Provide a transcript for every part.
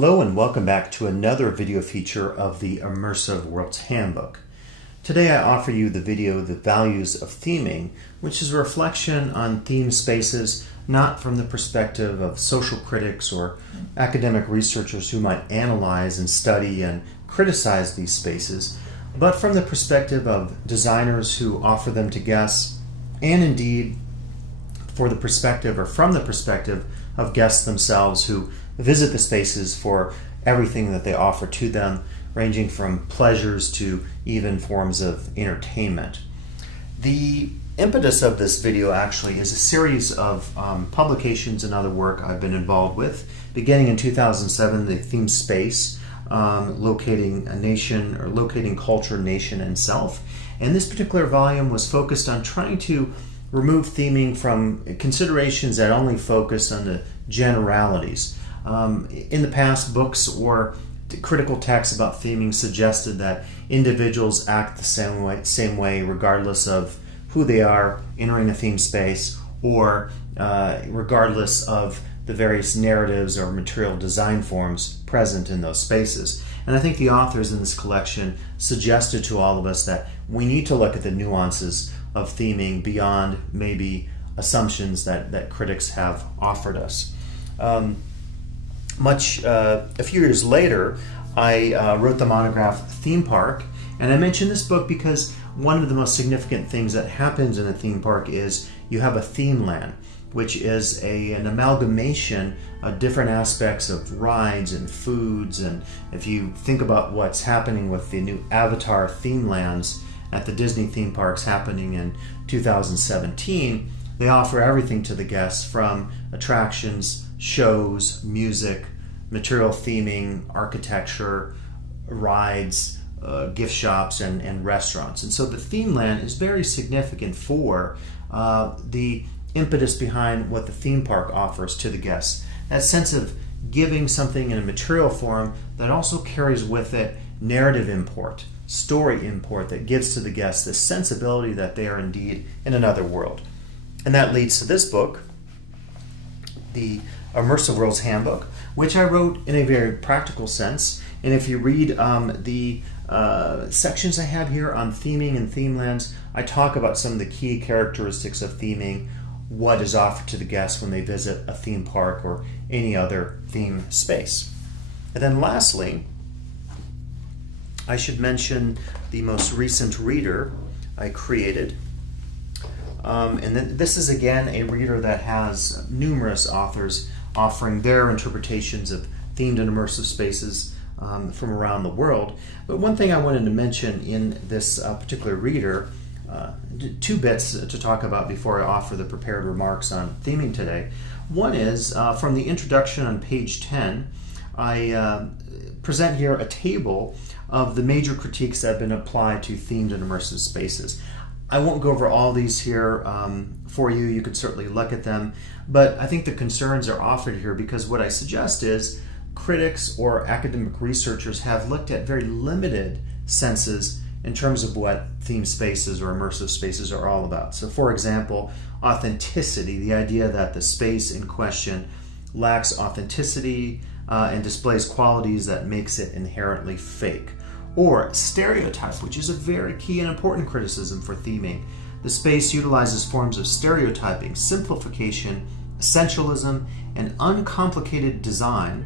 Hello and welcome back to another video feature of the Immersive World's Handbook. Today I offer you the video, The Values of Theming, which is a reflection on theme spaces not from the perspective of social critics or academic researchers who might analyze and study and criticize these spaces, but from the perspective of designers who offer them to guests, and indeed from the perspective of guests themselves who visit the spaces for everything that they offer to them, ranging from pleasures to even forms of entertainment. The impetus of this video actually is a series of publications and other work I've been involved with. Beginning in 2007, the theme space, locating a nation or locating culture, nation, and self. And this particular volume was focused on trying to remove theming from considerations that only focus on the generalities. In the past, books or critical texts about theming suggested that individuals act the same way regardless of who they are entering a theme space or regardless of the various narratives or material design forms present in those spaces. And I think the authors in this collection suggested to all of us that we need to look at the nuances of theming beyond maybe assumptions that critics have offered us. A few years later, I wrote the monograph Theme Park, and I mentioned this book because one of the most significant things that happens in a theme park is you have a theme land, which is an amalgamation of different aspects of rides and foods. And if you think about what's happening with the new Avatar theme lands at the Disney theme parks happening in 2017, they offer everything to the guests from attractions, shows, music, material theming, architecture, rides, gift shops, and restaurants. And so the theme land is very significant for the impetus behind what the theme park offers to the guests. That sense of giving something in a material form that also carries with it narrative import, story import that gives to the guests this sensibility that they are indeed in another world. And that leads to this book, the Immersive World's Handbook, which I wrote in a very practical sense. And if you read the sections I have here on theming and themelands, I talk about some of the key characteristics of theming, what is offered to the guests when they visit a theme park or any other theme space. And then lastly, I should mention the most recent reader I created. And this is again a reader that has numerous authors offering their interpretations of themed and immersive spaces from around the world. But one thing I wanted to mention in this particular reader, two bits to talk about before I offer the prepared remarks on theming today. One is from the introduction on page 10, I present here a table of the major critiques that have been applied to themed and immersive spaces. I won't go over all these here for you. You can certainly look at them. But I think the concerns are offered here because what I suggest is critics or academic researchers have looked at very limited senses in terms of what theme spaces or immersive spaces are all about. So for example, authenticity, the idea that the space in question lacks authenticity and displays qualities that makes it inherently fake. Or stereotype, which is a very key and important criticism for theming. The space utilizes forms of stereotyping, simplification, essentialism, and uncomplicated design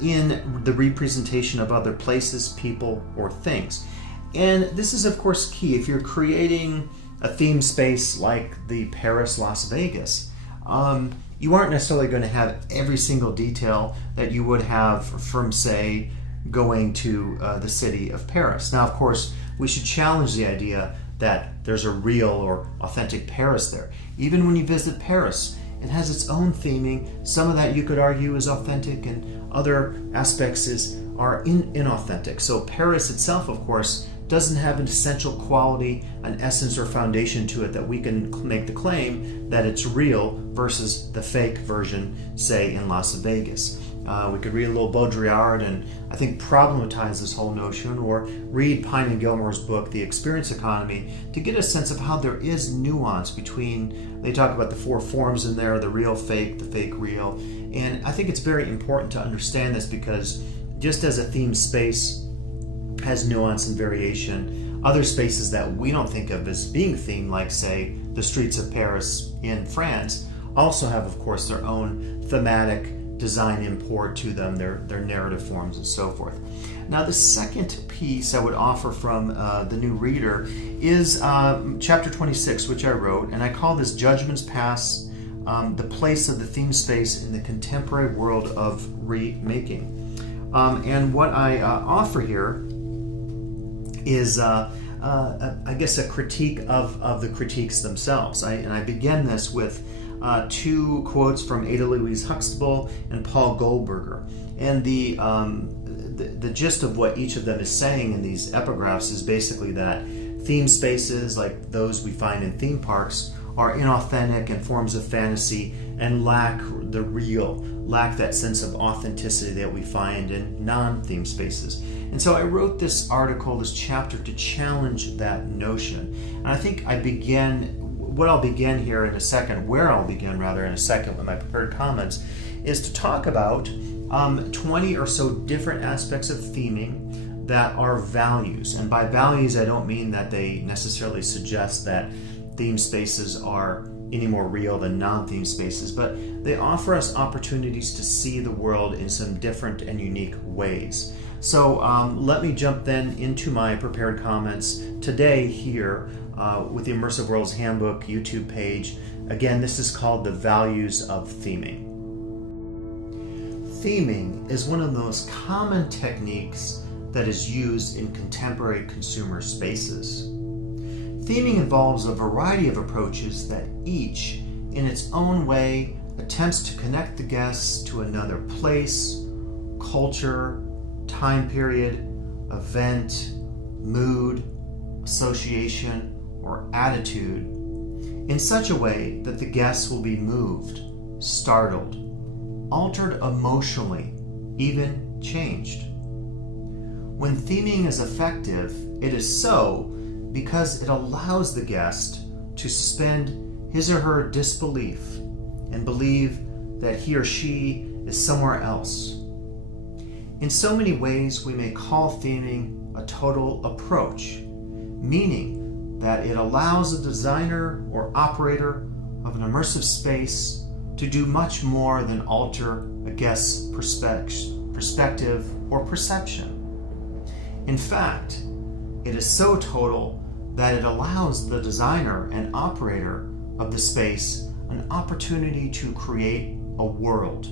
in the representation of other places, people, or things. And this is, of course, key. If you're creating a theme space like the Paris, Las Vegas, you aren't necessarily going to have every single detail that you would have from, say, going to the city of Paris. Now, of course, we should challenge the idea that there's a real or authentic Paris there. Even when you visit Paris, it has its own theming. Some of that you could argue is authentic and other aspects are inauthentic. So Paris itself, of course, doesn't have an essential quality, an essence or foundation to it that we can make the claim that it's real versus the fake version, say, in Las Vegas. We could read a little Baudrillard and I think problematize this whole notion, or read Pine and Gilmore's book, The Experience Economy, to get a sense of how there is nuance between, they talk about the four forms in there, the real fake, the fake real. And I think it's very important to understand this because just as a theme space has nuance and variation, other spaces that we don't think of as being themed, like say the streets of Paris in France, also have, of course, their own thematic design import to them, their narrative forms and so forth. Now, the second piece I would offer from the new reader is chapter 26, which I wrote, and I call this Judgments Pass, the place of the theme space in the contemporary world of remaking. And what I offer here is, I guess, a critique of the critiques themselves. And I begin this with two quotes from Ada Louise Huxtable and Paul Goldberger. And the gist of what each of them is saying in these epigraphs is basically that theme spaces, like those we find in theme parks, are inauthentic and forms of fantasy and lack the real, lack that sense of authenticity that we find in non-theme spaces. And so I wrote this article, this chapter, to challenge that notion. And I think where I'll begin in a second with my prepared comments, is to talk about 20 or so different aspects of theming that are values. And by values, I don't mean that they necessarily suggest that theme spaces are any more real than non-theme spaces, but they offer us opportunities to see the world in some different and unique ways. So let me jump then into my prepared comments today here with the Immersive Worlds Handbook YouTube page. Again, this is called The Values of Theming. Theming is one of the most common techniques that is used in contemporary consumer spaces. Theming involves a variety of approaches that each, in its own way, attempts to connect the guests to another place, culture, time period, event, mood, association, or attitude in such a way that the guests will be moved, startled, altered emotionally, even changed. When theming is effective, it is so because it allows the guest to suspend his or her disbelief and believe that he or she is somewhere else. In so many ways, we may call theming a total approach, meaning that it allows a designer or operator of an immersive space to do much more than alter a guest's perspective or perception. In fact, it is so total that it allows the designer and operator of the space an opportunity to create a world,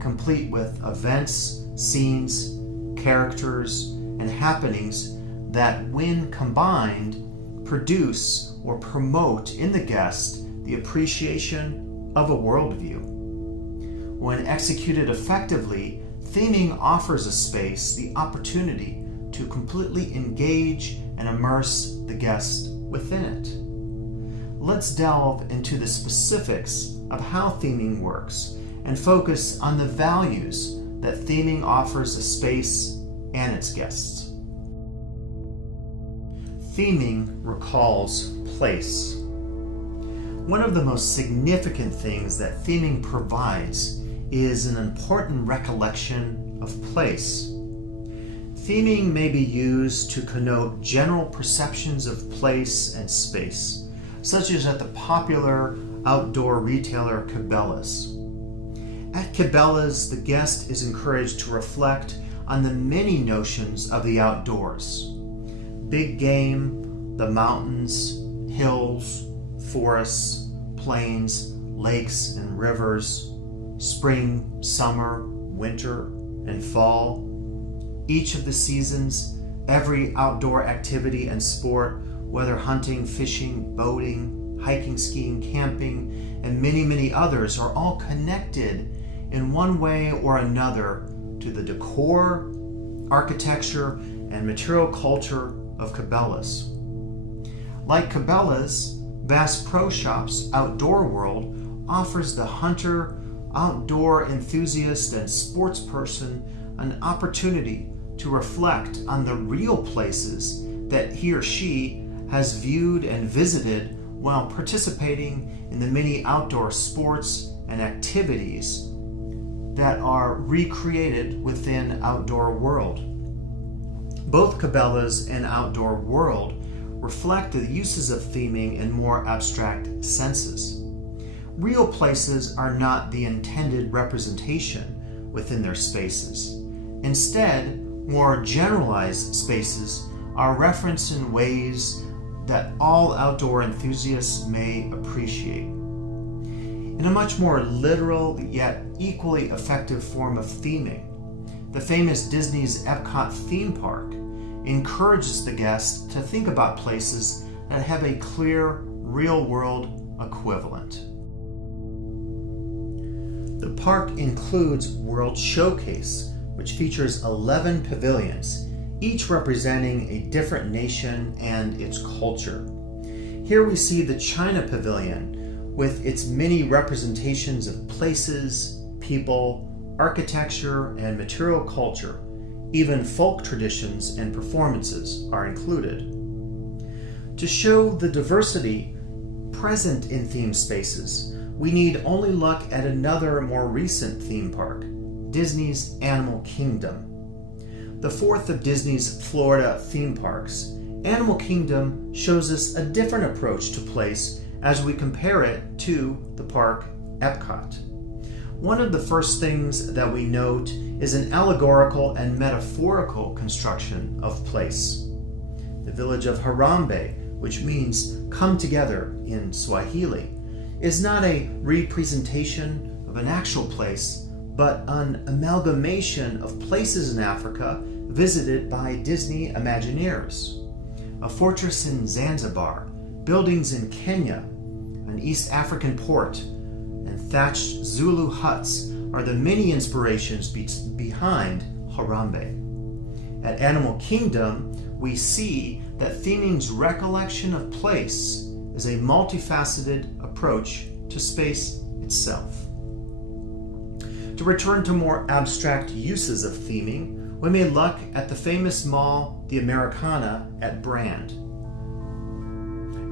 complete with events, scenes, characters, and happenings that, when combined, produce or promote in the guest the appreciation of a worldview. When executed effectively, theming offers a space the opportunity to completely engage and immerse the guest within it. Let's delve into the specifics of how theming works and focus on the values that theming offers a space and its guests. Theming recalls place. One of the most significant things that theming provides is an important recollection of place. Theming may be used to connote general perceptions of place and space, such as at the popular outdoor retailer Cabela's. At Cabela's, the guest is encouraged to reflect on the many notions of the outdoors: big game, the mountains, hills, forests, plains, lakes, and rivers, spring, summer, winter, and fall. Each of the seasons, every outdoor activity and sport, whether hunting, fishing, boating, hiking, skiing, camping, and many, many others, are all connected in one way or another to the decor, architecture, and material culture of Cabela's. Like Cabela's, Bass Pro Shop's outdoor world offers the hunter outdoor enthusiast and sports person an opportunity to reflect on the real places that he or she has viewed and visited while participating in the many outdoor sports and activities that are recreated within Outdoor World. Both Cabela's and Outdoor World reflect the uses of theming in more abstract senses. Real places are not the intended representation within their spaces. Instead, more generalized spaces are referenced in ways that all outdoor enthusiasts may appreciate. In a much more literal yet equally effective form of theming, the famous Disney's Epcot theme park encourages the guest to think about places that have a clear, real-world equivalent. The park includes World Showcase, which features 11 pavilions, each representing a different nation and its culture. Here we see the China Pavilion with its many representations of places, people, architecture, and material culture. Even folk traditions and performances are included. To show the diversity present in theme spaces, we need only look at another more recent theme park, Disney's Animal Kingdom. The fourth of Disney's Florida theme parks, Animal Kingdom shows us a different approach to place as we compare it to the park Epcot. One of the first things that we note is an allegorical and metaphorical construction of place. The village of Harambe, which means come together in Swahili, is not a representation of an actual place, but an amalgamation of places in Africa visited by Disney Imagineers. A fortress in Zanzibar, buildings in Kenya, an East African port, and thatched Zulu huts are the many inspirations behind Harambe. At Animal Kingdom, we see that theming's recollection of place is a multifaceted approach to space itself. To return to more abstract uses of theming, we may look at the famous mall, the Americana at Brand.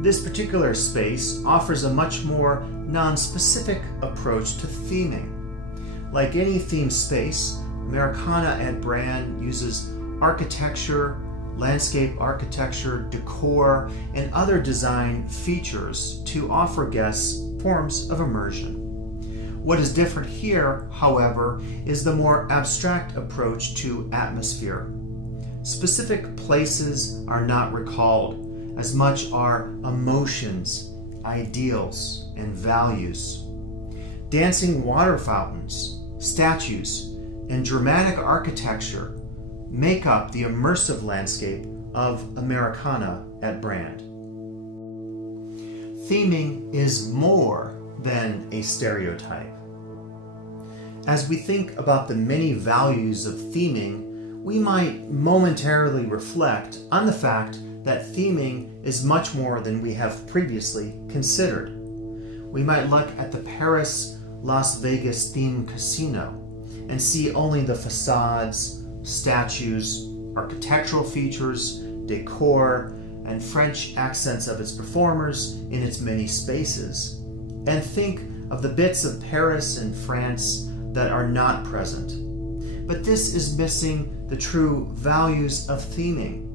This particular space offers a much more non-specific approach to theming. Like any themed space, Americana at Brand uses architecture, landscape architecture, decor, and other design features to offer guests forms of immersion. What is different here, however, is the more abstract approach to atmosphere. Specific places are not recalled, as much are emotions, ideals, and values. Dancing water fountains, statues, and dramatic architecture make up the immersive landscape of Americana at Brand. Theming is more than a stereotype. As we think about the many values of theming, we might momentarily reflect on the fact that theming is much more than we have previously considered. We might look at the Paris Las Vegas themed casino and see only the facades, statues, architectural features, decor, and French accents of its performers in its many spaces, and think of the bits of Paris and France that are not present. But this is missing the true values of theming.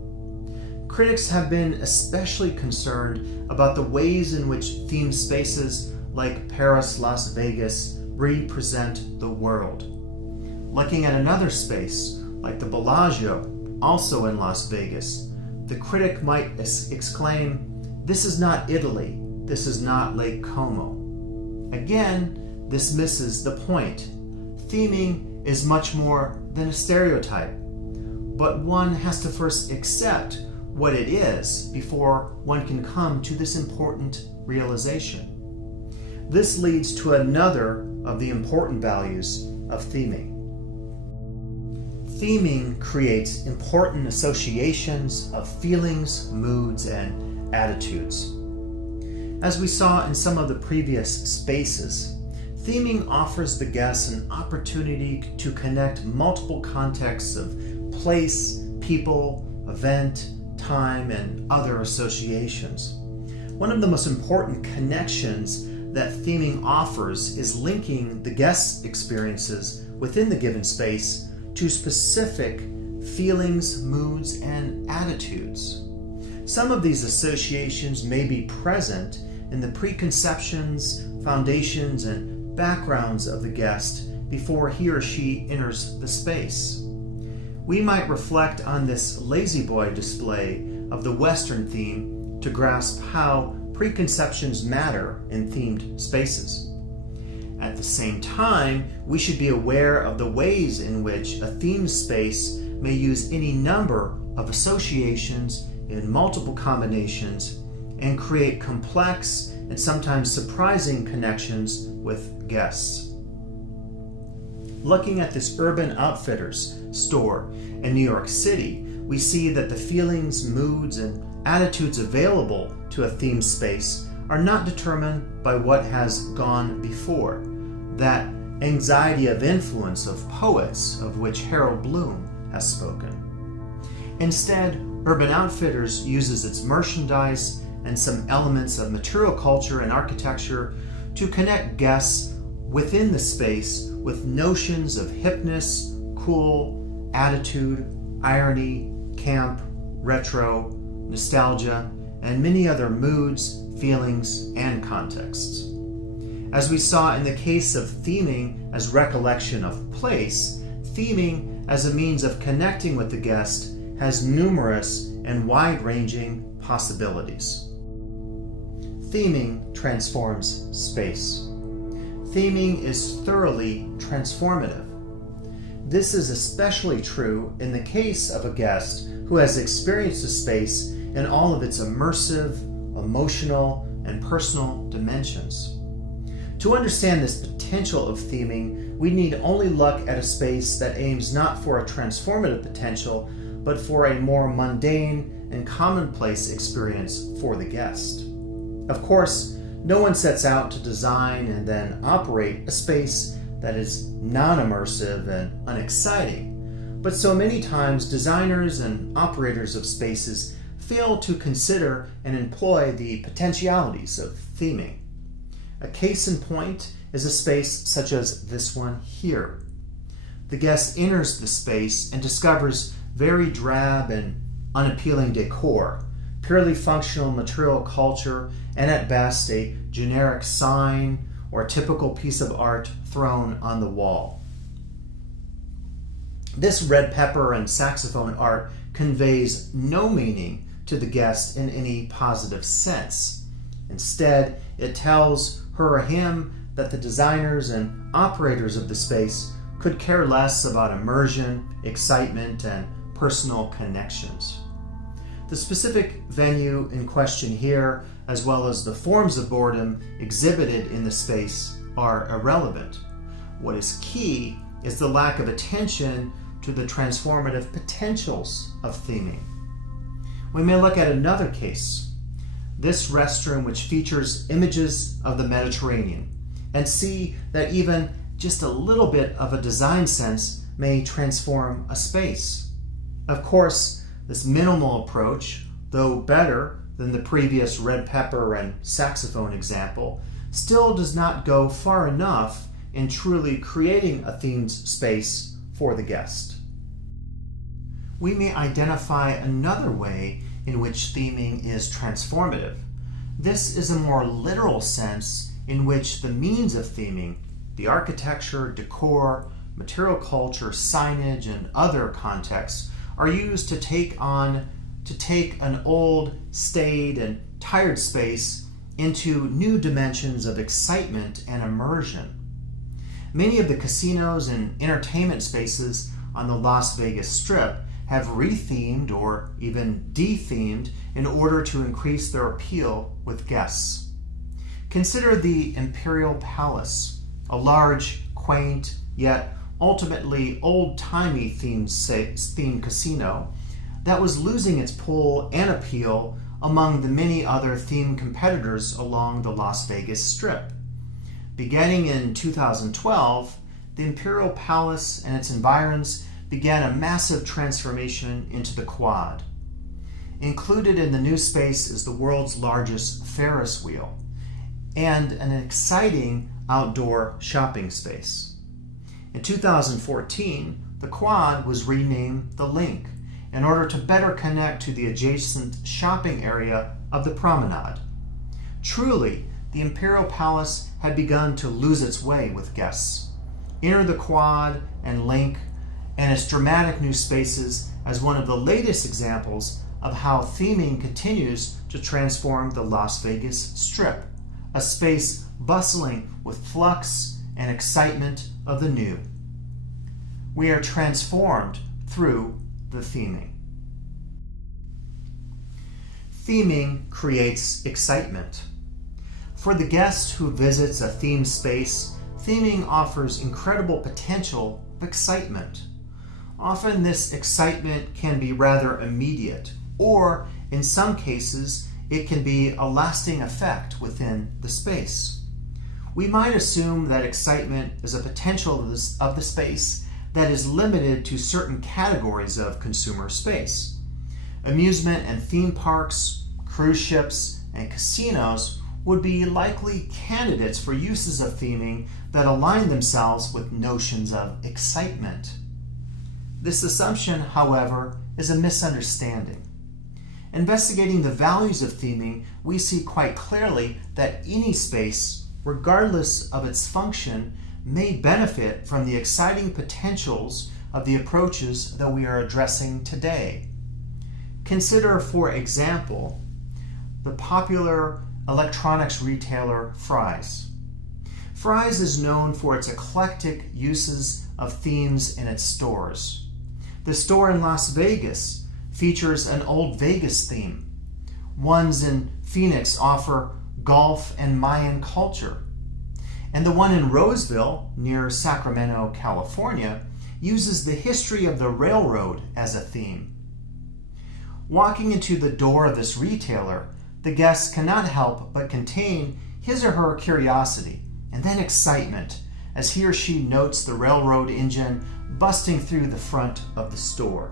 Critics have been especially concerned about the ways in which themed spaces like Paris, Las Vegas represent the world. Looking at another space like the Bellagio, also in Las Vegas, the critic might exclaim, "This is not Italy, this is not Lake Como." Again, this misses the point. Theming is much more than a stereotype, but one has to first accept what it is before one can come to this important realization. This leads to another of the important values of theming. Theming creates important associations of feelings, moods, and attitudes. As we saw in some of the previous spaces, Theming offers the guests an opportunity to connect multiple contexts of place, people, event, time, and other associations. One of the most important connections that theming offers is linking the guest's experiences within the given space to specific feelings, moods, and attitudes. Some of these associations may be present in the preconceptions, foundations, and backgrounds of the guest before he or she enters the space. We might reflect on this lazy boy display of the Western theme to grasp how preconceptions matter in themed spaces. At the same time, we should be aware of the ways in which a themed space may use any number of associations in multiple combinations and create complex and sometimes surprising connections with guests. Looking at this Urban Outfitters store in New York City, we see that the feelings, moods, and attitudes available to a themed space are not determined by what has gone before. That anxiety of influence of poets of which Harold Bloom has spoken. Instead, Urban Outfitters uses its merchandise and some elements of material culture and architecture to connect guests within the space with notions of hipness, cool, attitude, irony, camp, retro, nostalgia, and many other moods, feelings, and contexts. As we saw in the case of theming as recollection of place, theming as a means of connecting with the guest has numerous and wide-ranging possibilities. Theming transforms space. Theming is thoroughly transformative. This is especially true in the case of a guest who has experienced a space in all of its immersive, emotional, and personal dimensions. To understand this potential of theming, we need only look at a space that aims not for a transformative potential, but for a more mundane and commonplace experience for the guest. Of course, no one sets out to design and then operate a space that is non-immersive and unexciting, but so many times designers and operators of spaces fail to consider and employ the potentialities of theming. A case in point is a space such as this one here. The guest enters the space and discovers very drab and unappealing decor, purely functional material culture, and at best a generic sign or a typical piece of art thrown on the wall. This red pepper and saxophone art conveys no meaning to the guest in any positive sense. Instead, it tells her or him that the designers and operators of the space could care less about immersion, excitement, and personal connections. The specific venue in question here, as well as the forms of boredom exhibited in the space, are irrelevant. What is key is the lack of attention to the transformative potentials of theming. We may look at another case, this restroom which features images of the Mediterranean, and see that even just a little bit of a design sense may transform a space. Of course, this minimal approach, though better than the previous red pepper and saxophone example, still does not go far enough in truly creating a themed space for the guest. We may identify another way in which theming is transformative. This is a more literal sense in which the means of theming, the architecture, decor, material culture, signage, and other contexts, are used to take an old, staid, and tired space into new dimensions of excitement and immersion. Many of the casinos and entertainment spaces on the Las Vegas Strip have rethemed or even dethemed in order to increase their appeal with guests. Consider the Imperial Palace, a large, quaint, yet ultimately old-timey themed casino that was losing its pull and appeal among the many other theme competitors along the Las Vegas Strip. Beginning in 2012, the Imperial Palace and its environs began a massive transformation into the Quad. Included in the new space is the world's largest Ferris wheel and an exciting outdoor shopping space. In 2014, the Quad was renamed the Link in order to better connect to the adjacent shopping area of the promenade. Truly, the Imperial Palace had begun to lose its way with guests. Enter the Quad and Link and its dramatic new spaces as one of the latest examples of how theming continues to transform the Las Vegas Strip, a space bustling with flux and excitement of the new. We are transformed through the theming. Theming creates excitement. For the guest who visits a themed space, theming offers incredible potential of excitement. Often this excitement can be rather immediate, or in some cases, it can be a lasting effect within the space. We might assume that excitement is a potential of the space that is limited to certain categories of consumer space. Amusement and theme parks, cruise ships, and casinos would be likely candidates for uses of theming that align themselves with notions of excitement. This assumption, however, is a misunderstanding. Investigating the values of theming, we see quite clearly that any space, regardless of its function, may benefit from the exciting potentials of the approaches that we are addressing today. Consider, for example, the popular electronics retailer Fry's. Fry's is known for its eclectic uses of themes in its stores. The store in Las Vegas features an old Vegas theme. Ones in Phoenix offer golf and Mayan culture. And the one in Roseville, near Sacramento, California, uses the history of the railroad as a theme. Walking into the door of this retailer, the guest cannot help but contain his or her curiosity and then excitement as he or she notes the railroad engine busting through the front of the store.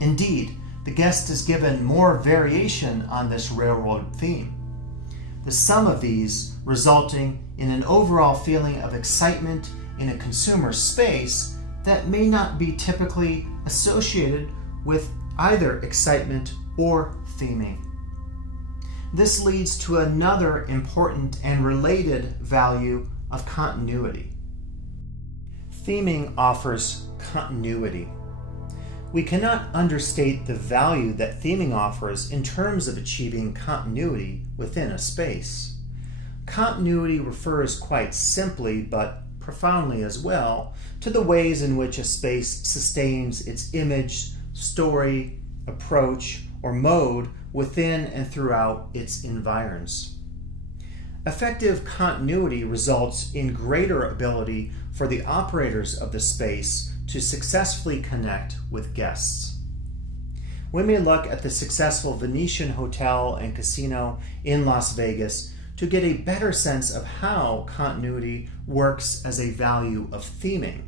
Indeed, the guest is given more variation on this railroad theme, the sum of these resulting in an overall feeling of excitement in a consumer space that may not be typically associated with either excitement or theming. This leads to another important and related value of continuity. Theming offers continuity. We cannot understate the value that theming offers in terms of achieving continuity within a space. Continuity refers quite simply, but profoundly as well, to the ways in which a space sustains its image, story, approach, or mode within and throughout its environs. Effective continuity results in greater ability for the operators of the space to successfully connect with guests. We may look at the successful Venetian Hotel and Casino in Las Vegas to get a better sense of how continuity works as a value of theming.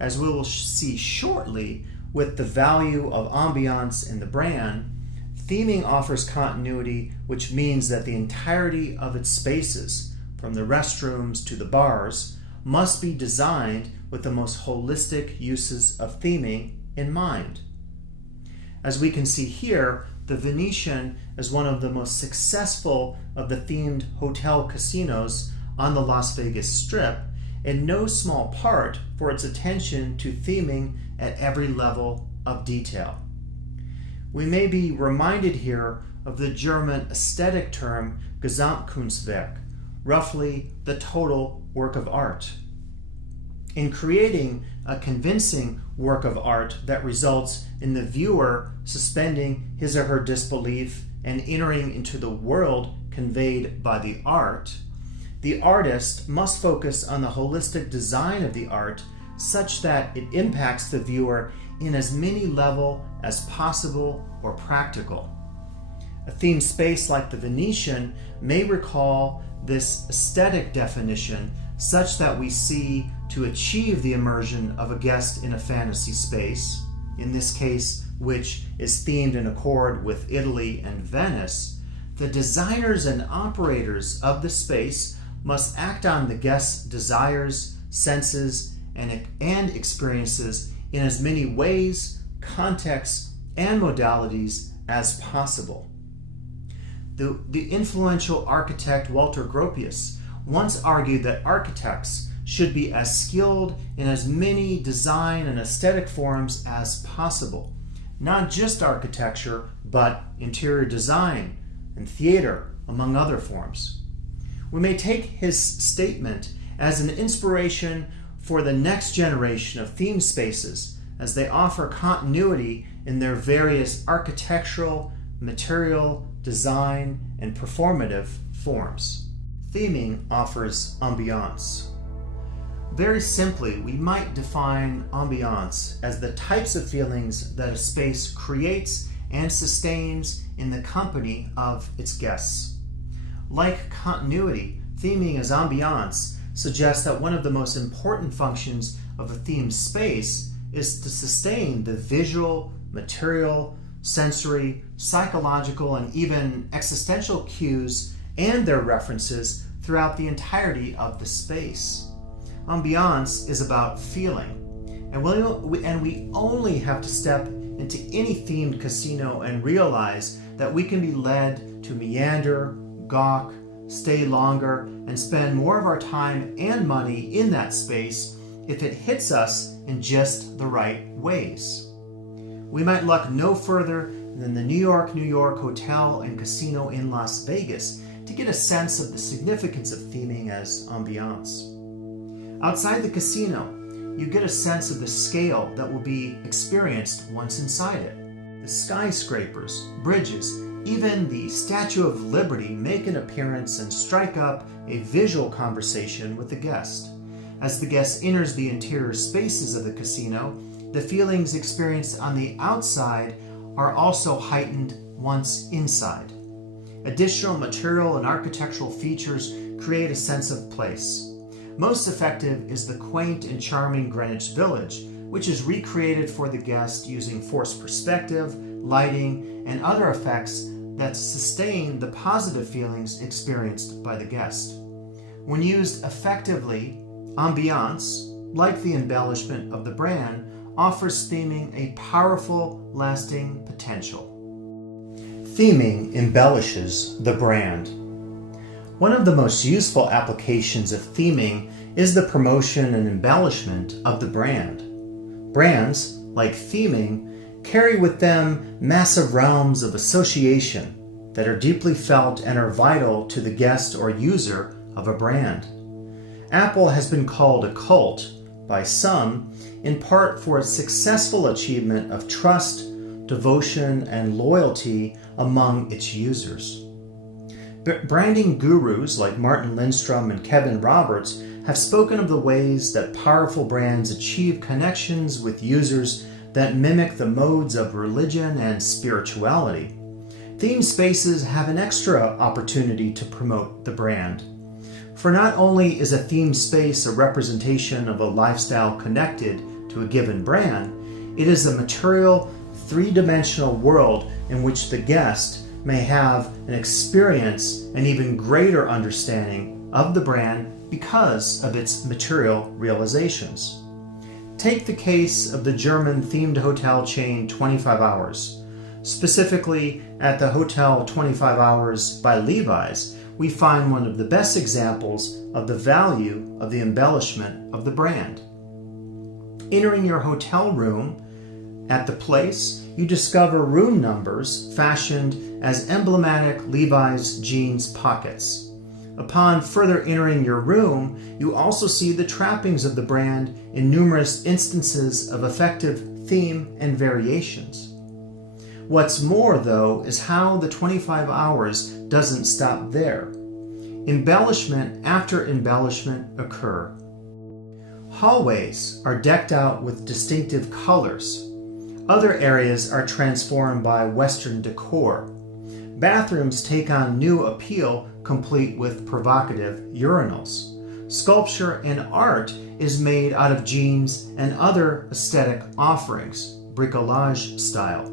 As we will see shortly, with the value of ambiance in the brand, theming offers continuity, which means that the entirety of its spaces, from the restrooms to the bars, must be designed with the most holistic uses of theming in mind. As we can see here, the Venetian is one of the most successful of the themed hotel casinos on the Las Vegas Strip, in no small part for its attention to theming at every level of detail. We may be reminded here of the German aesthetic term Gesamtkunstwerk, roughly the total work of art. In creating a convincing work of art that results in the viewer suspending his or her disbelief and entering into the world conveyed by the art, the artist must focus on the holistic design of the art such that it impacts the viewer in as many levels as possible or practical. A themed space like the Venetian may recall this aesthetic definition such that we see to achieve the immersion of a guest in a fantasy space, in this case, which is themed in accord with Italy and Venice, the designers and operators of the space must act on the guest's desires, senses, and experiences in as many ways, contexts, and modalities as possible. The influential architect Walter Gropius once argued that architects should be as skilled in as many design and aesthetic forms as possible, not just architecture, but interior design and theater, among other forms. We may take his statement as an inspiration for the next generation of theme spaces as they offer continuity in their various architectural, material, design, and performative forms. Theming offers ambiance. Very simply, we might define ambiance as the types of feelings that a space creates and sustains in the company of its guests. Like continuity, theming as ambiance suggests that one of the most important functions of a themed space is to sustain the visual, material, sensory, psychological, and even existential cues and their references throughout the entirety of the space. Ambiance is about feeling, and we only have to step into any themed casino and realize that we can be led to meander, gawk, stay longer, and spend more of our time and money in that space if it hits us in just the right ways. We might look no further than the New York Hotel and Casino in Las Vegas to get a sense of the significance of theming as ambiance. Outside the casino, you get a sense of the scale that will be experienced once inside it. The skyscrapers, bridges, even the Statue of Liberty make an appearance and strike up a visual conversation with the guest. As the guest enters the interior spaces of the casino, the feelings experienced on the outside are also heightened once inside. Additional material and architectural features create a sense of place. Most effective is the quaint and charming Greenwich Village, which is recreated for the guest using forced perspective, lighting, and other effects that sustain the positive feelings experienced by the guest. When used effectively, ambiance, like the embellishment of the brand, offers theming a powerful, lasting potential. Theming embellishes the brand. One of the most useful applications of theming is the promotion and embellishment of the brand. Brands, like theming, carry with them massive realms of association that are deeply felt and are vital to the guest or user of a brand. Apple has been called a cult by some, in part for its successful achievement of trust, devotion, and loyalty among its users. Branding gurus like Martin Lindstrom and Kevin Roberts have spoken of the ways that powerful brands achieve connections with users that mimic the modes of religion and spirituality. Theme spaces have an extra opportunity to promote the brand. For not only is a themed space a representation of a lifestyle connected to a given brand, it is a material, three-dimensional world in which the guest may have an experience an even greater understanding of the brand because of its material realizations. Take the case of the German themed hotel chain 25 Hours. Specifically, at the Hotel 25 Hours by Levi's, we find one of the best examples of the value of the embellishment of the brand. Entering your hotel room at the place, you discover room numbers fashioned as emblematic Levi's jeans pockets. Upon further entering your room, you also see the trappings of the brand in numerous instances of effective theme and variations. What's more, though, is how the 25 Hours doesn't stop there. Embellishment after embellishment occur. Hallways are decked out with distinctive colors. Other areas are transformed by Western decor. Bathrooms take on new appeal, complete with provocative urinals. Sculpture and art is made out of jeans and other aesthetic offerings, bricolage style.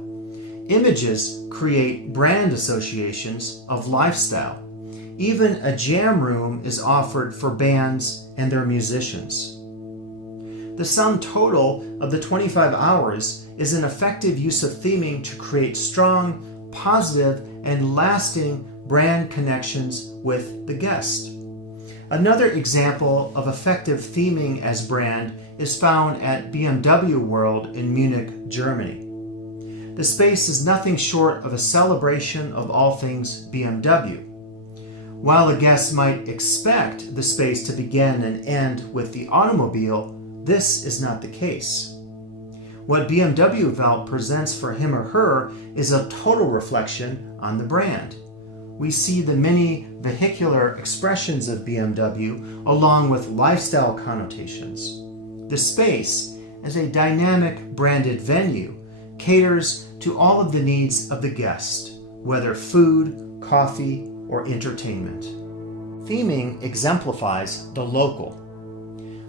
Images create brand associations of lifestyle. Even a jam room is offered for bands and their musicians. The sum total of the 25 hours is an effective use of theming to create strong, positive, and lasting brand connections with the guest. Another example of effective theming as brand is found at BMW World in Munich, Germany. The space is nothing short of a celebration of all things BMW. While a guest might expect the space to begin and end with the automobile, this is not the case. What BMW Vault presents for him or her is a total reflection on the brand. We see the many vehicular expressions of BMW along with lifestyle connotations. The space, as a dynamic branded venue, caters to all of the needs of the guest, whether food, coffee, or entertainment. Theming exemplifies the local.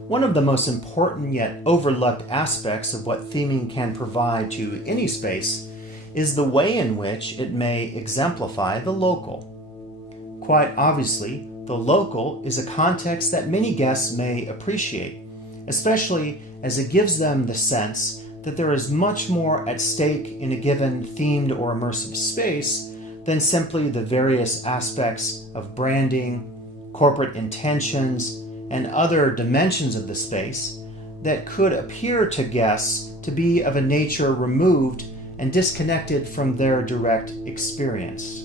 One of the most important yet overlooked aspects of what theming can provide to any space is the way in which it may exemplify the local. Quite obviously, the local is a context that many guests may appreciate, especially as it gives them the sense that there is much more at stake in a given themed or immersive space than simply the various aspects of branding, corporate intentions, and other dimensions of the space that could appear to guests to be of a nature removed and disconnected from their direct experience.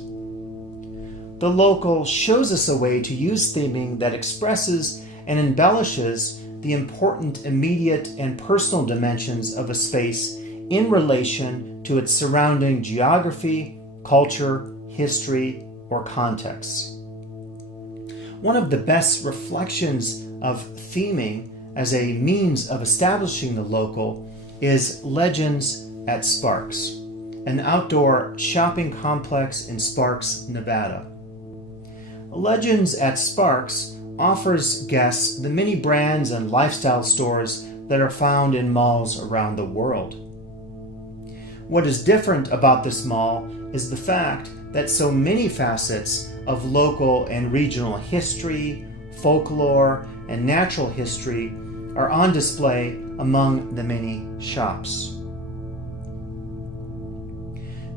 The local shows us a way to use theming that expresses and embellishes the important immediate and personal dimensions of a space in relation to its surrounding geography, culture, history, or context. One of the best reflections of theming as a means of establishing the local is Legends at Sparks, an outdoor shopping complex in Sparks, Nevada. Legends at Sparks offers guests the many brands and lifestyle stores that are found in malls around the world. What is different about this mall is the fact that so many facets of local and regional history, folklore, and natural history are on display among the many shops.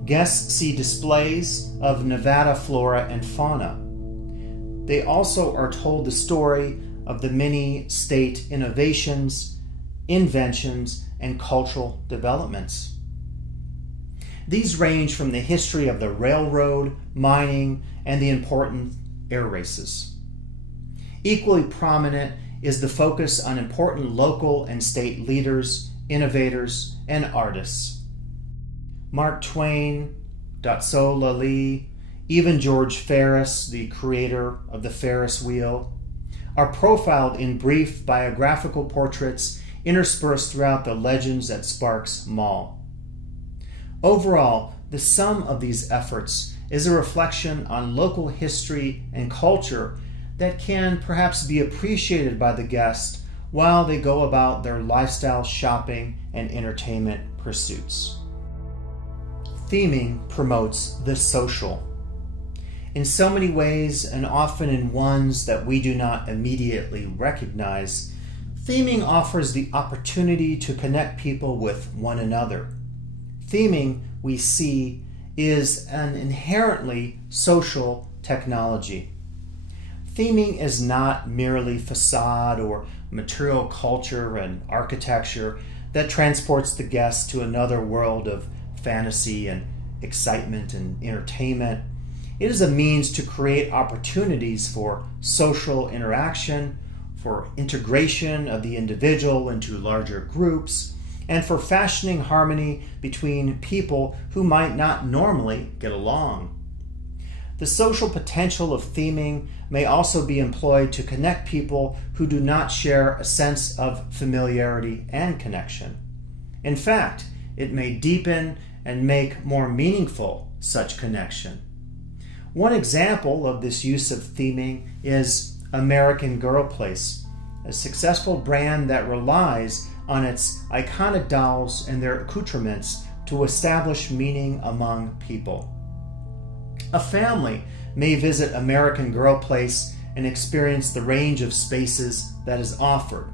Guests see displays of Nevada flora and fauna. They also are told the story of the many state innovations, inventions, and cultural developments. These range from the history of the railroad, mining, and the important air races. Equally prominent is the focus on important local and state leaders, innovators, and artists. Mark Twain, Datso Lali, even George Ferris, the creator of the Ferris wheel, are profiled in brief biographical portraits interspersed throughout the Legends at Sparks Mall. Overall, the sum of these efforts is a reflection on local history and culture that can perhaps be appreciated by the guest while they go about their lifestyle shopping and entertainment pursuits. Theming promotes the social. In so many ways, and often in ones that we do not immediately recognize, theming offers the opportunity to connect people with one another. Theming, we see, is an inherently social technology. Theming is not merely facade or material culture and architecture that transports the guest to another world of fantasy and excitement and entertainment. It is a means to create opportunities for social interaction, for integration of the individual into larger groups, and for fashioning harmony between people who might not normally get along. The social potential of theming may also be employed to connect people who do not share a sense of familiarity and connection. In fact, it may deepen and make more meaningful such connection. One example of this use of theming is American Girl Place, a successful brand that relies on its iconic dolls and their accoutrements to establish meaning among people. A family may visit American Girl Place and experience the range of spaces that is offered.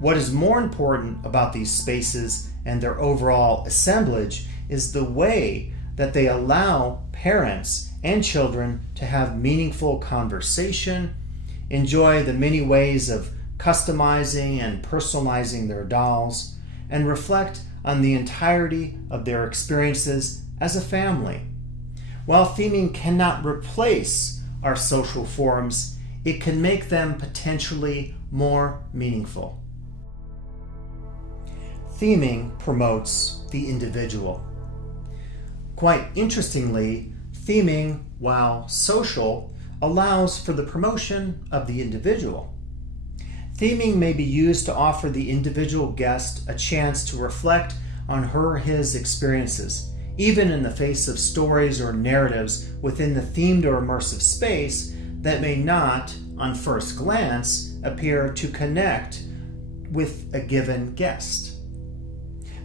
What is more important about these spaces and their overall assemblage is the way that they allow parents and children to have meaningful conversation, enjoy the many ways of customizing and personalizing their dolls, and reflect on the entirety of their experiences as a family. While theming cannot replace our social forms, it can make them potentially more meaningful. Theming promotes the individual. Quite interestingly, theming, while social, allows for the promotion of the individual. Theming may be used to offer the individual guest a chance to reflect on her or his experiences, even in the face of stories or narratives within the themed or immersive space that may not, on first glance, appear to connect with a given guest.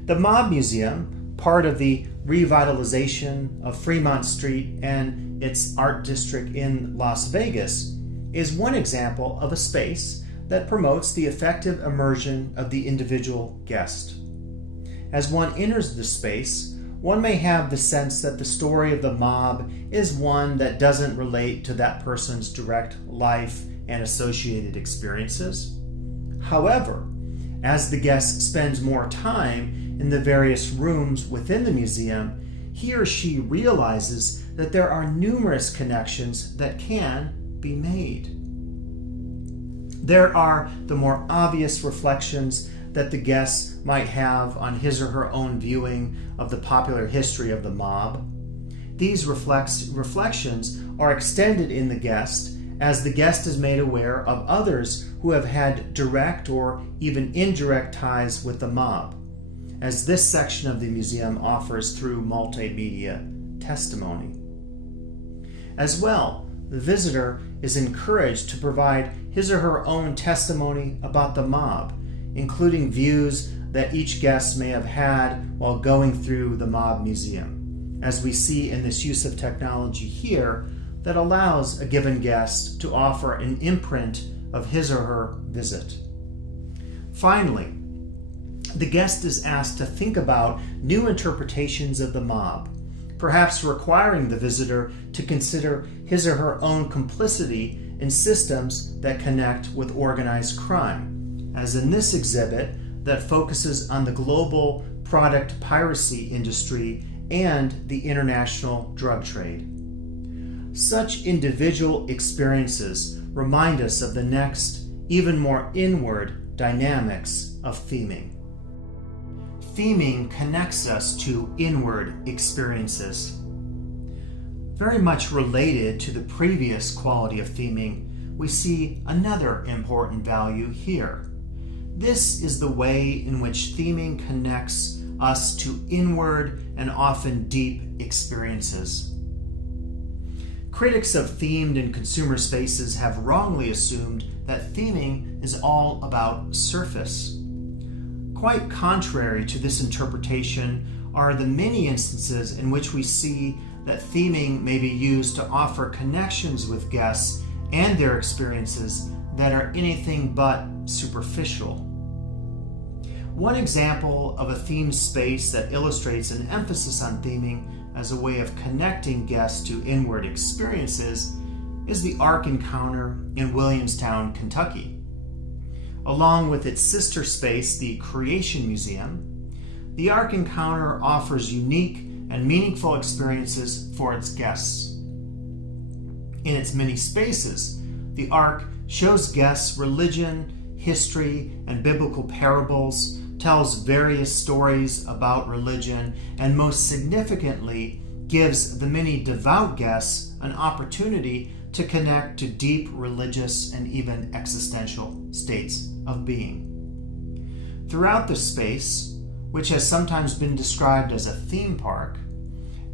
The Mob Museum, part of the revitalization of Fremont Street and its art district in Las Vegas, is one example of a space that promotes the effective immersion of the individual guest. As one enters the space, one may have the sense that the story of the mob is one that doesn't relate to that person's direct life and associated experiences. However, as the guest spends more time in the various rooms within the museum, he or she realizes that there are numerous connections that can be made. There are the more obvious reflections that the guest might have on his or her own viewing of the popular history of the mob. These reflections are extended in the guest as the guest is made aware of others who have had direct or even indirect ties with the mob, as this section of the museum offers through multimedia testimony. As well, the visitor is encouraged to provide his or her own testimony about the mob, including views that each guest may have had while going through the Mob Museum, as we see in this use of technology here that allows a given guest to offer an imprint of his or her visit. Finally, the guest is asked to think about new interpretations of the mob, perhaps requiring the visitor to consider his or her own complicity in systems that connect with organized crime, as in this exhibit that focuses on the global product piracy industry and the international drug trade. Such individual experiences remind us of the next, even more inward dynamics of theming. Theming connects us to inward experiences. Very much related to the previous quality of theming, we see another important value here. This is the way in which theming connects us to inward and often deep experiences. Critics of themed and consumer spaces have wrongly assumed that theming is all about surface. Quite contrary to this interpretation are the many instances in which we see that theming may be used to offer connections with guests and their experiences that are anything but superficial. One example of a themed space that illustrates an emphasis on theming as a way of connecting guests to inward experiences is the Ark Encounter in Williamstown, Kentucky. Along with its sister space, the Creation Museum, the Ark Encounter offers unique and meaningful experiences for its guests. In its many spaces, the Ark shows guests religion, history, and biblical parables, tells various stories about religion, and most significantly, gives the many devout guests an opportunity to connect to deep religious and even existential states of being. Throughout the space, which has sometimes been described as a theme park,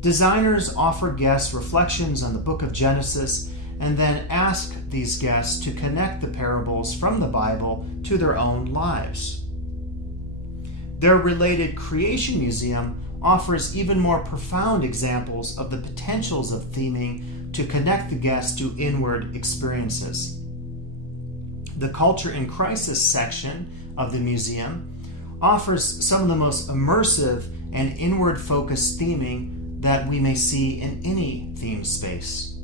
Designers offer guests reflections on the book of Genesis and then ask these guests to connect the parables from the Bible to their own lives. Their related Creation Museum offers even more profound examples of the potentials of theming to connect the guests to inward experiences. The Culture in Crisis section of the museum offers some of the most immersive and inward-focused theming that we may see in any theme space.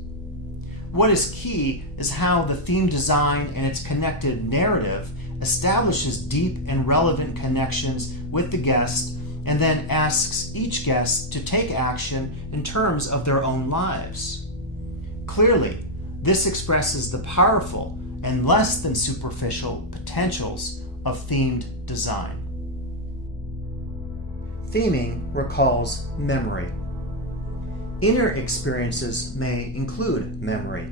What is key is how the theme design and its connected narrative establishes deep and relevant connections with the guest and then asks each guest to take action in terms of their own lives. Clearly, this expresses the powerful and less than superficial potentials of themed design. Theming recalls memory. Inner experiences may include memory.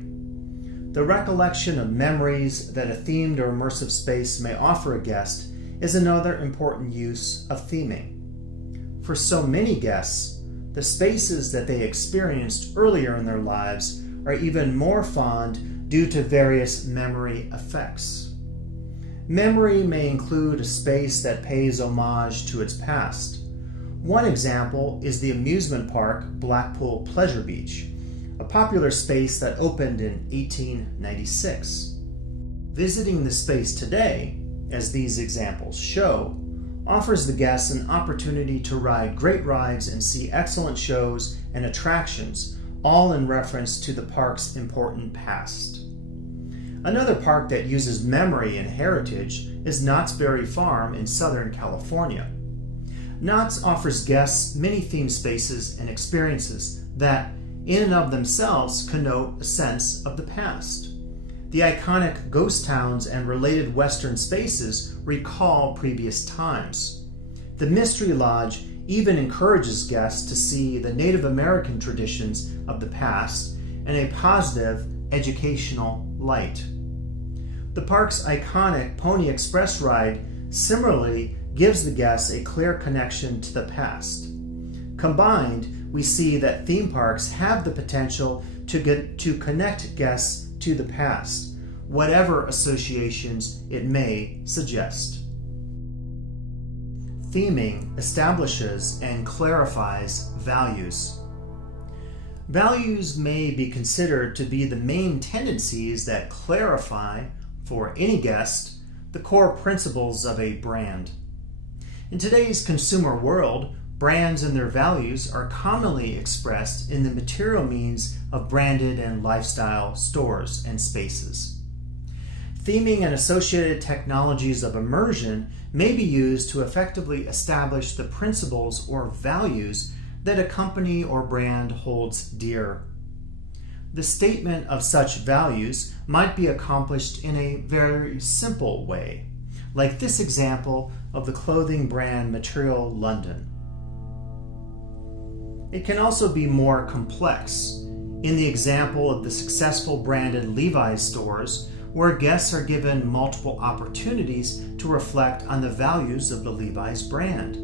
The recollection of memories that a themed or immersive space may offer a guest is another important use of theming. For so many guests, the spaces that they experienced earlier in their lives are even more fond due to various memory effects. Memory may include a space that pays homage to its past. One example is the amusement park Blackpool Pleasure Beach, a popular space that opened in 1896. Visiting the space today, as these examples show, offers the guests an opportunity to ride great rides and see excellent shows and attractions, all in reference to the park's important past. Another park that uses memory and heritage is Knott's Berry Farm in Southern California. Knott's offers guests many theme spaces and experiences that, in and of themselves, connote a sense of the past. The iconic ghost towns and related Western spaces recall previous times. The Mystery Lodge even encourages guests to see the Native American traditions of the past in a positive, educational light. The park's iconic Pony Express ride similarly gives the guests a clear connection to the past. Combined, we see that theme parks have the potential to connect guests to the past, whatever associations it may suggest. Theming establishes and clarifies values. Values may be considered to be the main tendencies that clarify, for any guest, the core principles of a brand. In today's consumer world, brands and their values are commonly expressed in the material means of branded and lifestyle stores and spaces. Theming and associated technologies of immersion may be used to effectively establish the principles or values that a company or brand holds dear. The statement of such values might be accomplished in a very simple way, like this example of the clothing brand Material London. It can also be more complex, in the example of the successful branded Levi's stores, where guests are given multiple opportunities to reflect on the values of the Levi's brand.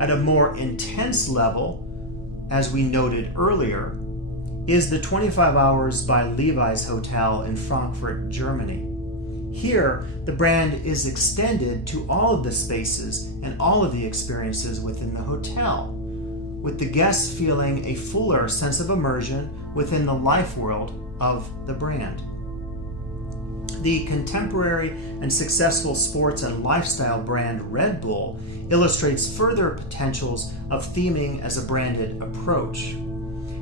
At a more intense level, as we noted earlier, is the 25 Hours by Levi's Hotel in Frankfurt, Germany. Here, the brand is extended to all of the spaces and all of the experiences within the hotel, with the guests feeling a fuller sense of immersion within the life world of the brand. The contemporary and successful sports and lifestyle brand Red Bull illustrates further potentials of theming as a branded approach.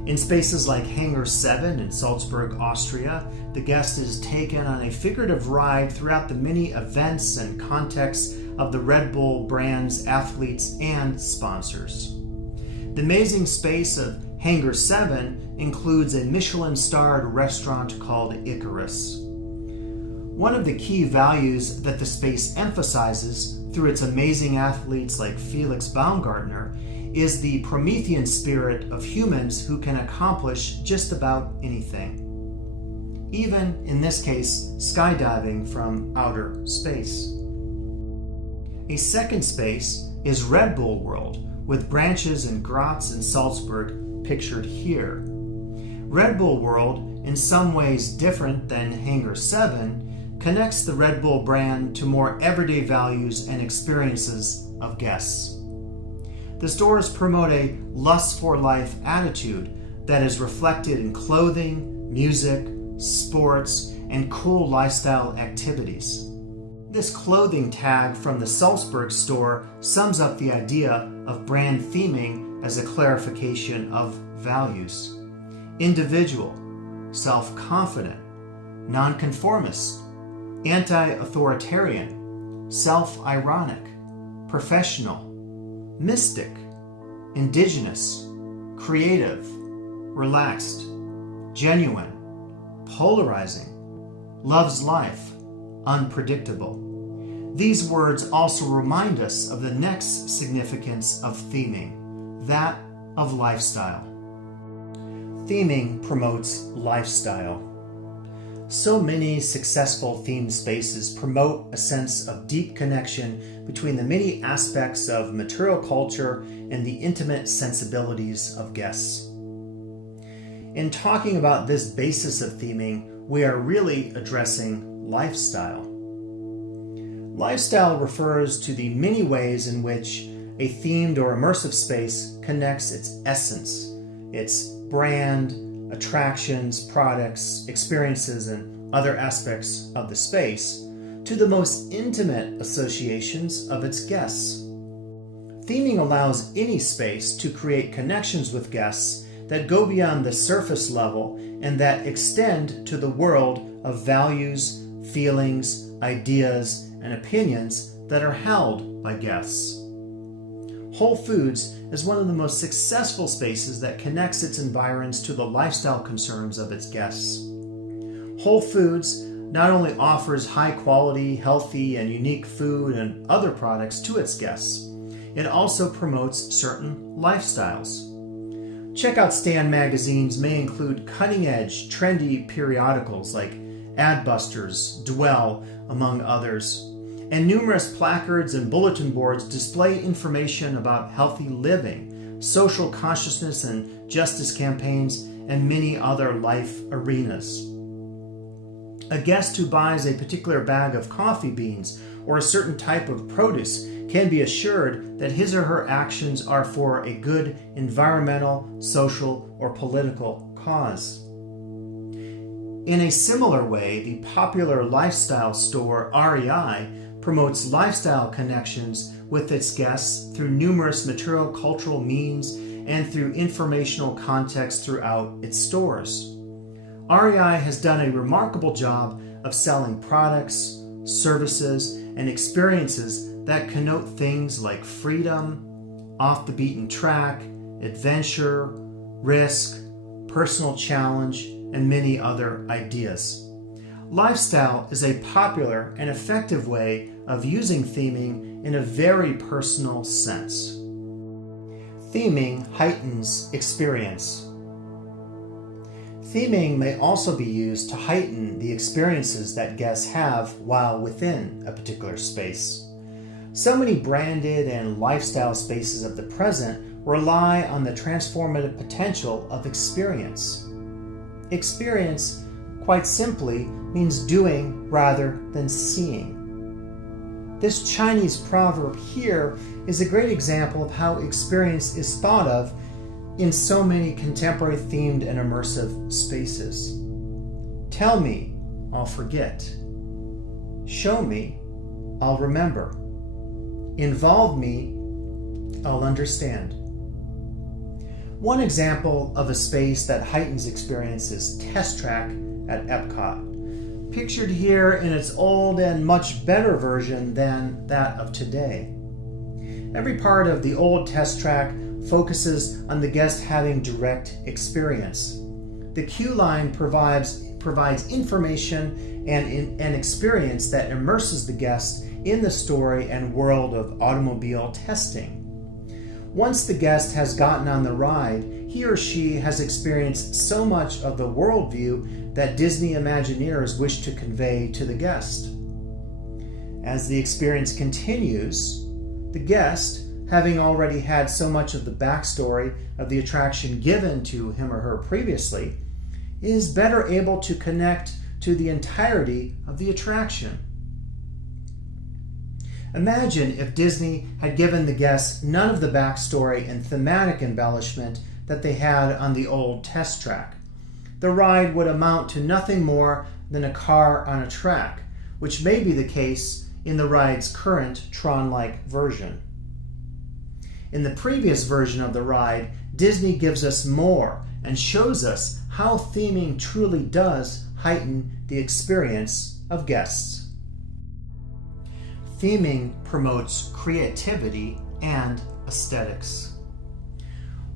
In spaces like Hangar 7 in Salzburg, Austria, the guest is taken on a figurative ride throughout the many events and contexts of the Red Bull brand's athletes and sponsors. The amazing space of Hangar 7 includes a Michelin-starred restaurant called Icarus. One of the key values that the space emphasizes through its amazing athletes like Felix Baumgartner is the Promethean spirit of humans who can accomplish just about anything. Even, in this case, skydiving from outer space. A second space is Red Bull World, with branches in Graz and Salzburg, pictured here. Red Bull World, in some ways different than Hangar 7, connects the Red Bull brand to more everyday values and experiences of guests. The stores promote a lust for life attitude that is reflected in clothing, music, sports, and cool lifestyle activities. This clothing tag from the Salzburg store sums up the idea of brand theming as a clarification of values. Individual, self-confident, nonconformist, anti-authoritarian, self-ironic, professional, mystic, indigenous, creative, relaxed, genuine, polarizing, loves life, unpredictable. These words also remind us of the next significance of theming, that of lifestyle. Theming promotes lifestyle. So many successful themed spaces promote a sense of deep connection between the many aspects of material culture and the intimate sensibilities of guests. In talking about this basis of theming, we are really addressing lifestyle. Lifestyle refers to the many ways in which a themed or immersive space connects its essence, its brand, attractions, products, experiences, and other aspects of the space to the most intimate associations of its guests. Theming allows any space to create connections with guests that go beyond the surface level and that extend to the world of values, feelings, ideas, and opinions that are held by guests. Whole Foods is one of the most successful spaces that connects its environs to the lifestyle concerns of its guests. Whole Foods not only offers high-quality, healthy, and unique food and other products to its guests, it also promotes certain lifestyles. Checkout stand magazines may include cutting-edge, trendy periodicals like Adbusters, Dwell, among others, and numerous placards and bulletin boards display information about healthy living, social consciousness and justice campaigns, and many other life arenas. A guest who buys a particular bag of coffee beans or a certain type of produce can be assured that his or her actions are for a good environmental, social, or political cause. In a similar way, the popular lifestyle store REI promotes lifestyle connections with its guests through numerous material cultural means and through informational context throughout its stores. REI has done a remarkable job of selling products, services, and experiences that connote things like freedom, off the beaten track, adventure, risk, personal challenge, and many other ideas. Lifestyle is a popular and effective way of using theming in a very personal sense. Theming heightens experience. Theming may also be used to heighten the experiences that guests have while within a particular space. So many branded and lifestyle spaces of the present rely on the transformative potential of experience. Experience, quite simply, means doing rather than seeing. This Chinese proverb here is a great example of how experience is thought of in so many contemporary themed and immersive spaces. Tell me, I'll forget. Show me, I'll remember. Involve me, I'll understand. One example of a space that heightens experience is Test Track at Epcot, pictured here in its old and much better version than that of today. Every part of the old Test Track focuses on the guest having direct experience. The queue line provides information and an experience that immerses the guest in the story and world of automobile testing. Once the guest has gotten on the ride, he or she has experienced so much of the worldview that Disney Imagineers wish to convey to the guest. As the experience continues, the guest having already had so much of the backstory of the attraction given to him or her previously, is better able to connect to the entirety of the attraction. Imagine if Disney had given the guests none of the backstory and thematic embellishment that they had on the old test track. The ride would amount to nothing more than a car on a track, which may be the case in the ride's current Tron-like version. In the previous version of the ride, Disney gives us more and shows us how theming truly does heighten the experience of guests. Theming promotes creativity and aesthetics.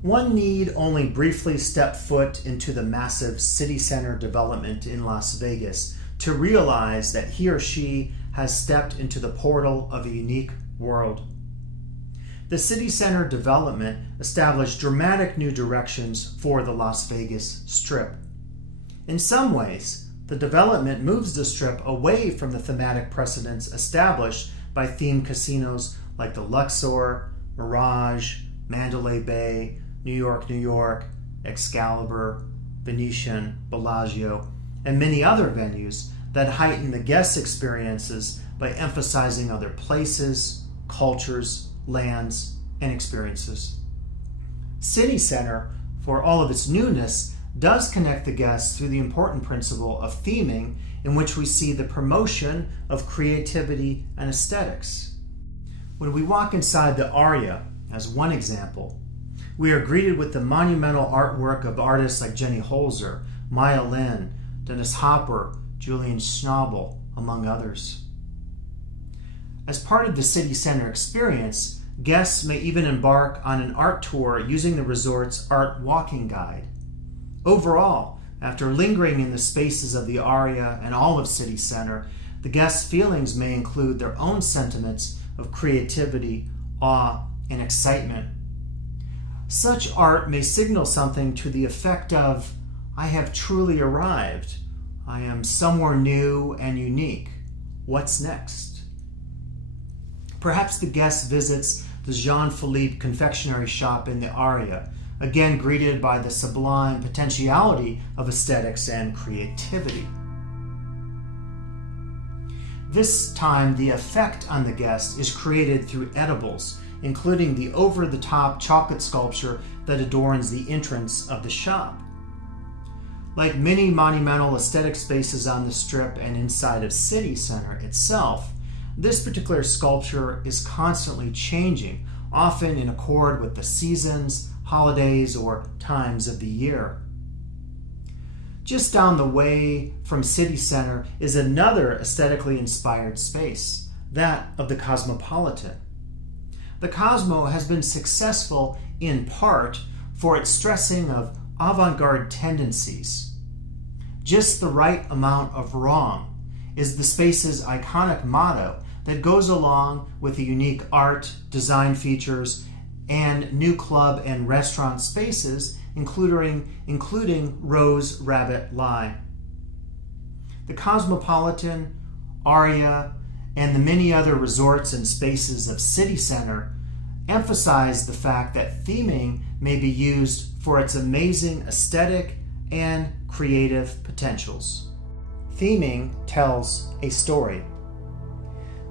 One need only briefly step foot into the massive city center development in Las Vegas to realize that he or she has stepped into the portal of a unique world. The city center development established dramatic new directions for the Las Vegas Strip. In some ways, the development moves the Strip away from the thematic precedents established by themed casinos like the Luxor, Mirage, Mandalay Bay, New York, Excalibur, Venetian, Bellagio, and many other venues that heighten the guest experiences by emphasizing other places, cultures, lands, and experiences. City Center, for all of its newness, does connect the guests through the important principle of theming, in which we see the promotion of creativity and aesthetics. When we walk inside the Aria, as one example, we are greeted with the monumental artwork of artists like Jenny Holzer, Maya Lin, Dennis Hopper, Julian Schnabel, among others. As part of the city center experience, guests may even embark on an art tour using the resort's art walking guide. Overall, after lingering in the spaces of the Aria and all of City Center, the guests' feelings may include their own sentiments of creativity, awe, and excitement. Such art may signal something to the effect of, "I have truly arrived. I am somewhere new and unique. What's next?" Perhaps the guest visits the Jean-Philippe confectionery shop in the Aria, again greeted by the sublime potentiality of aesthetics and creativity. This time, the effect on the guest is created through edibles, including the over-the-top chocolate sculpture that adorns the entrance of the shop. Like many monumental aesthetic spaces on the Strip and inside of City Center itself, this particular sculpture is constantly changing, often in accord with the seasons, holidays, or times of the year. Just down the way from City Center is another aesthetically inspired space, that of the Cosmopolitan. The Cosmo has been successful in part for its stressing of avant-garde tendencies. Just the right amount of wrong is the space's iconic motto that goes along with the unique art, design features, and new club and restaurant spaces, including Rose Rabbit Lie. The Cosmopolitan, Aria, and the many other resorts and spaces of City Center emphasize the fact that theming may be used for its amazing aesthetic and creative potentials. Theming tells a story.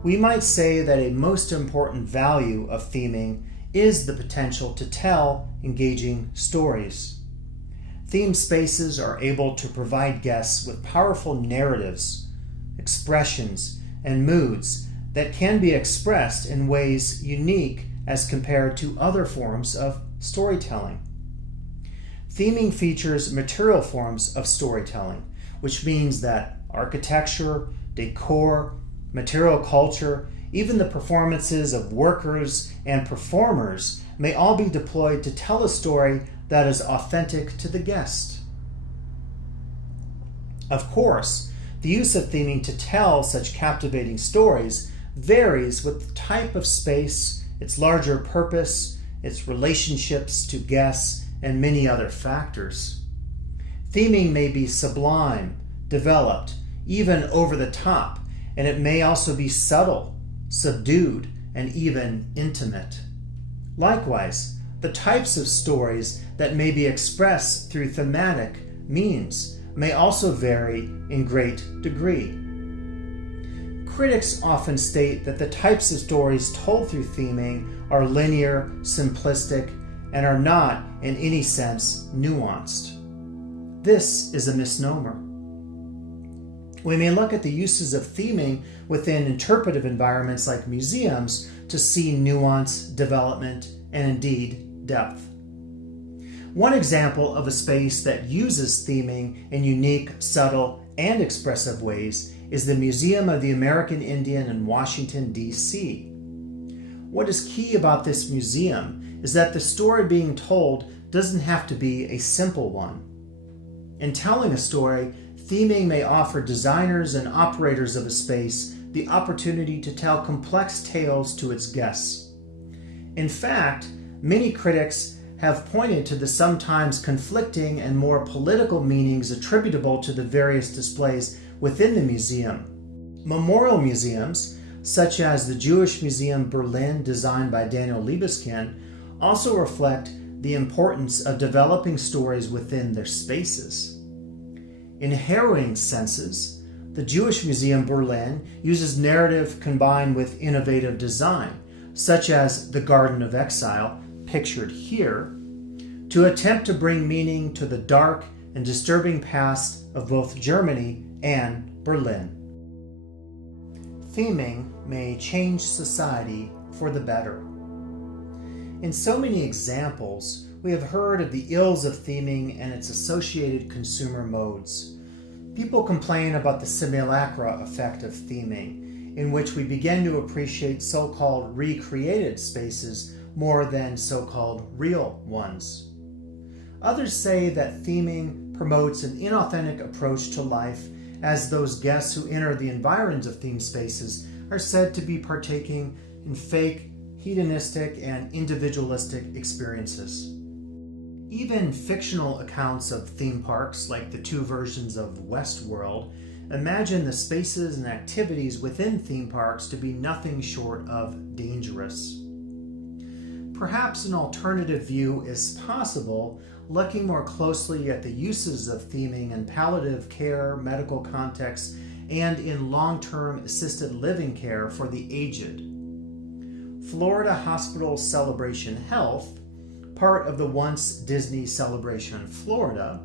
We might say that a most important value of theming is the potential to tell engaging stories. Theme spaces are able to provide guests with powerful narratives, expressions, and moods that can be expressed in ways unique as compared to other forms of storytelling. Theming features material forms of storytelling, which means that architecture, decor, material culture, even the performances of workers and performers may all be deployed to tell a story that is authentic to the guest. Of course, the use of theming to tell such captivating stories varies with the type of space, its larger purpose, its relationships to guests, and many other factors. Theming may be sublime, developed, even over the top, and it may also be subtle, subdued, and even intimate. Likewise, the types of stories that may be expressed through thematic means may also vary in great degree. Critics often state that the types of stories told through theming are linear, simplistic, and are not, in any sense, nuanced. This is a misnomer. We may look at the uses of theming within interpretive environments like museums to see nuance, development, and indeed depth. One example of a space that uses theming in unique, subtle, and expressive ways is the Museum of the American Indian in Washington, D.C. What is key about this museum is that the story being told doesn't have to be a simple one. In telling a story, theming may offer designers and operators of a space the opportunity to tell complex tales to its guests. In fact, many critics have pointed to the sometimes conflicting and more political meanings attributable to the various displays within the museum. Memorial museums, such as the Jewish Museum Berlin, designed by Daniel Libeskind, also reflect the importance of developing stories within their spaces. In harrowing senses, the Jewish Museum Berlin uses narrative combined with innovative design, such as the Garden of Exile, pictured here, to attempt to bring meaning to the dark and disturbing past of both Germany and Berlin. Theming may change society for the better. In so many examples, we have heard of the ills of theming and its associated consumer modes. People complain about the simulacra effect of theming, in which we begin to appreciate so-called recreated spaces more than so-called real ones. Others say that theming promotes an inauthentic approach to life, as those guests who enter the environs of themed spaces are said to be partaking in fake, hedonistic, and individualistic experiences. Even fictional accounts of theme parks, like the two versions of Westworld, imagine the spaces and activities within theme parks to be nothing short of dangerous. Perhaps an alternative view is possible, looking more closely at the uses of theming in palliative care, medical contexts, and in long-term assisted living care for the aged. Florida Hospital Celebration Health, part of the once Disney Celebration Florida,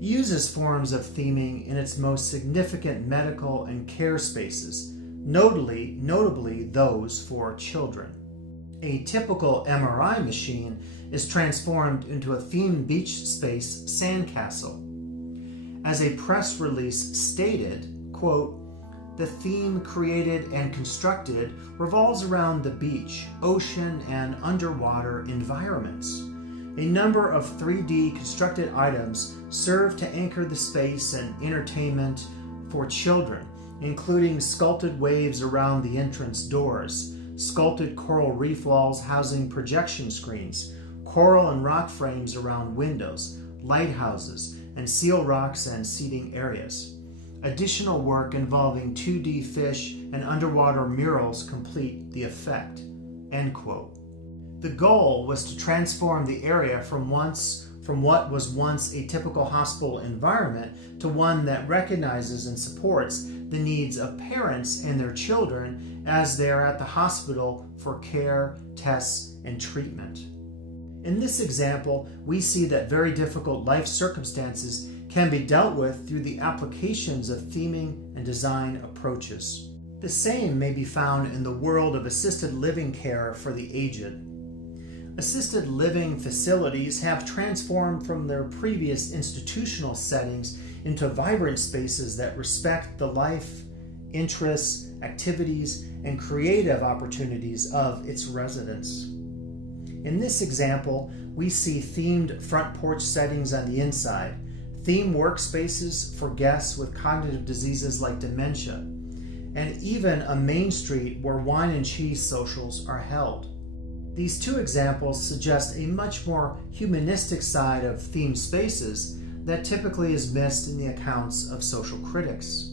uses forms of theming in its most significant medical and care spaces, notably those for children. A typical MRI machine is transformed into a themed beach space sandcastle. As a press release stated, quote, "The theme created and constructed revolves around the beach, ocean, and underwater environments. A number of 3D constructed items serve to anchor the space and entertainment for children, including sculpted waves around the entrance doors, sculpted coral reef walls housing projection screens, coral and rock frames around windows, lighthouses, and seal rocks and seating areas. Additional work involving 2D fish and underwater murals complete the effect." End quote. The goal was to transform the area from what was once a typical hospital environment to one that recognizes and supports the needs of parents and their children as they are at the hospital for care, tests, and treatment. In this example, we see that very difficult life circumstances can be dealt with through the applications of theming and design approaches. The same may be found in the world of assisted living care for the aged. Assisted living facilities have transformed from their previous institutional settings into vibrant spaces that respect the life, interests, activities, and creative opportunities of its residents. In this example, we see themed front porch settings on the inside, themed workspaces for guests with cognitive diseases like dementia, and even a main street where wine and cheese socials are held. These two examples suggest a much more humanistic side of themed spaces that typically is missed in the accounts of social critics.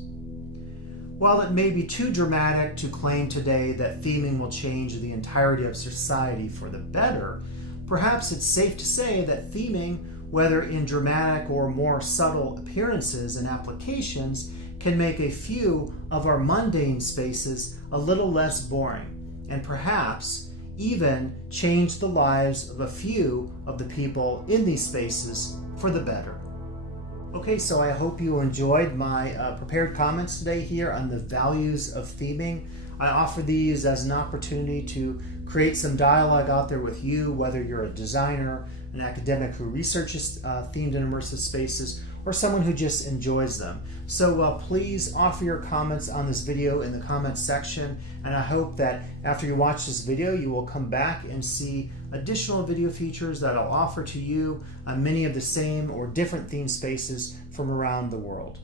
While it may be too dramatic to claim today that theming will change the entirety of society for the better, perhaps it's safe to say that theming, whether in dramatic or more subtle appearances and applications, can make a few of our mundane spaces a little less boring, and perhaps even change the lives of a few of the people in these spaces for the better. Okay, so I hope you enjoyed my prepared comments today here on the values of theming. I offer these as an opportunity to create some dialogue out there with you, whether you're a designer, an academic who researches themed and immersive spaces, or someone who just enjoys them. So please offer your comments on this video in the comments section, and I hope that after you watch this video, you will come back and see additional video features that I'll offer to you, many of the same or different theme spaces from around the world.